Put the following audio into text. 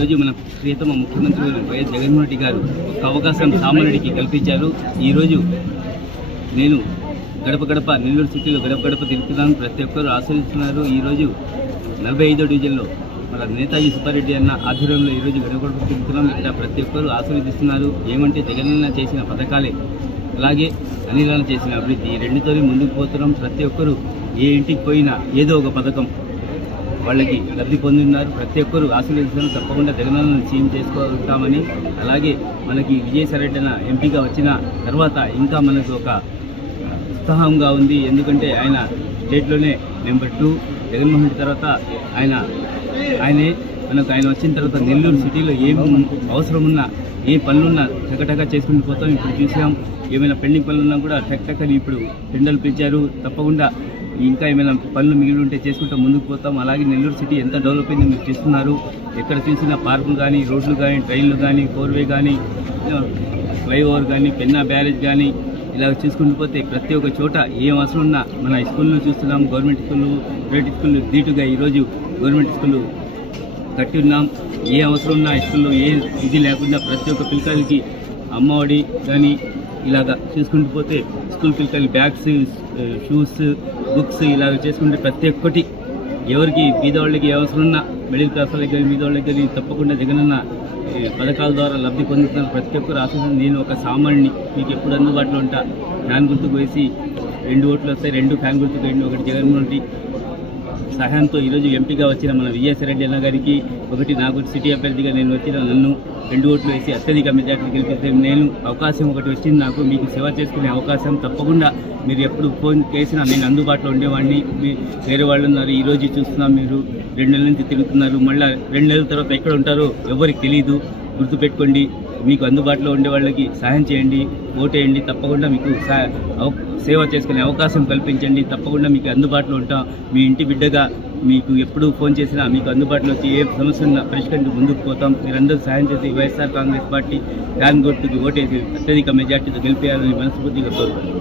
ఈరోజు మన ప్రియతమ ముఖ్యమంత్రి వైఎస్ జగన్మోహన్ రెడ్డి గారు ఒక అవకాశం సామాన్యుడికి కల్పించారు. ఈరోజు నేను గడప గడప నెల్లూరు సిటీలో గడప గడప తిరుగుతున్నాను. ప్రతి ఒక్కరు ఆశ్రయిస్తున్నారు. ఈరోజు 45వ డివిజన్లో మన నేతాజీ సుబ్బారెడ్డి అన్న ఆధ్వర్యంలో ఈరోజు గడప గడప తిరుగుతున్నాం. ఇక్కడ ప్రతి ఒక్కరు ఆశీర్వదిస్తున్నారు. ఏమంటే జగనన్న చేసిన పథకాలే, అలాగే అనిలన్న చేసిన అభివృద్ధి, ఈ రెండుతోనే ముందుకు పోతున్నాం. ప్రతి ఒక్కరు ఏ ఇంటికి పోయినా ఏదో ఒక పథకం వాళ్ళకి లబ్ధి పొందుతున్నారు. ప్రతి ఒక్కరు ఆశీర్వదిస్తున్నారు. తప్పకుండా జగనన్నను సీఎం చేసుకోగలుగుతామని, అలాగే మనకి విజయసాయిరెడ్డి అన్న ఎంపీగా వచ్చిన తర్వాత ఇంకా మనకు ఒక ఉత్సాహంగా ఉంది. ఎందుకంటే ఆయన స్టేట్లోనే నెంబర్ 2 జగన్మోహన్ రెడ్డి తర్వాత ఆయనే మనకు ఆయన వచ్చిన తర్వాత నెల్లూరు సిటీలో ఏం అవసరం ఉన్నా, ఏ పనులున్నా టకటగా చేసుకుంటూ పోతాం. ఇప్పుడు చూసాం, ఏమైనా పెండింగ్ పనులు ఉన్నా కూడా టక్కని ఇప్పుడు టెండర్లు పెంచారు. తప్పకుండా ఇంకా ఏమైనా పనులు మిగిలి ఉంటే చేసుకుంటూ ముందుకు పోతాం. అలాగే నెల్లూరు సిటీ ఎంత డెవలప్ అయిందో మీరు చూస్తున్నారు. ఎక్కడ చూసినా పార్కులు కానీ, రోడ్లు కానీ, ట్రైన్లు కానీ, ఫోర్వే కానీ, ఫ్లైఓవర్ కానీ, పెన్నా బ్యారేజ్ కానీ, ఇలా చూసుకుంటూ పోతే ప్రతి ఒక్క చోట ఏం అవసరం ఉన్నా మన స్కూల్లో చూస్తున్నాం. గవర్నమెంట్ స్కూళ్ళు, ప్రైవేట్ స్కూళ్ళు దీటుగా ఈరోజు గవర్నమెంట్ స్కూళ్ళు కట్టి ఉన్నాం. ఏ అవసరం ఉన్నా స్కూల్లో ఏ ఇది లేకుండా ప్రతి ఒక్క పిల్లకాయలకి అమ్మఒడి కానీ ఇలాగా చూసుకుంటూ పోతే స్కూల్ పిల్లకాయలు బ్యాగ్స్, షూస్, బుక్స్ ఇలాగ చేసుకుంటే ప్రతి ఒక్కటి ఎవరికి బీదవాళ్ళకి ఏ అవసరం ఉన్నా, మిడిల్ క్లాస్ వాళ్ళకి కానీ బీదవాళ్ళకి కానీ తప్పకుండా జగనన్న పథకాల ద్వారా లబ్ధి పొందుతున్నారు. ప్రతి ఒక్కరు ఆశిస్తుంది. నేను ఒక సామాన్యుని, మీకు ఎప్పుడు అందుబాటులో ఉంటా. ఫ్యాన్ గుర్తుకు వేసి 2 ఓట్లు వస్తాయి, 2 ఫ్యాన్ గుర్తుకు వేయండి. ఒకటి జగన్మోహన్ రెడ్డి సహాయంతో ఈరోజు ఎంపీగా వచ్చిన మన విజయసాయిరెడ్డి అన్న గారికి, ఒకటి నాకు సిటీ అభ్యర్థిగా నేను వచ్చిన నన్ను 2 ఓట్లు వేసి అత్యధిక మెజార్టీ గెలిపిస్తే నేను అవకాశం ఒకటి వచ్చింది నాకు, మీకు సేవ చేసుకునే అవకాశం. తప్పకుండా మీరు ఎప్పుడు ఫోన్ చేసినా నేను అందుబాటులో ఉండేవాడిని. వేరే వాళ్ళు ఉన్నారు, ఈరోజు చూస్తున్నాం, మీరు 2 నెలల నుంచి తిరుగుతున్నారు. మళ్ళీ 2 నెలల తర్వాత ఎక్కడ ఉంటారో ఎవరికి తెలియదు. గుర్తుపెట్టుకోండి, మీకు అందుబాటులో ఉండే వాళ్ళకి సహాయం చేయండి, ఓటేయండి. తప్పకుండా మీకు సేవ చేసుకునే అవకాశం కల్పించండి. తప్పకుండా మీకు అందుబాటులో ఉంటాం. మీ ఇంటి బిడ్డగా మీకు ఎప్పుడు ఫోన్ చేసినా మీకు అందుబాటులో వచ్చి ఏ సమస్య ఉన్నా పరిష్కరించి ముందుకు పోతాం. మీరందరూ సహాయం చేసి వైఎస్ఆర్ కాంగ్రెస్ పార్టీ ఫ్యాన్ గుర్తుకి ఓటేసి అత్యధిక మెజార్టీతో గెలిపేయాలని మనస్ఫూర్తిగా కోరుకుంటున్నాం.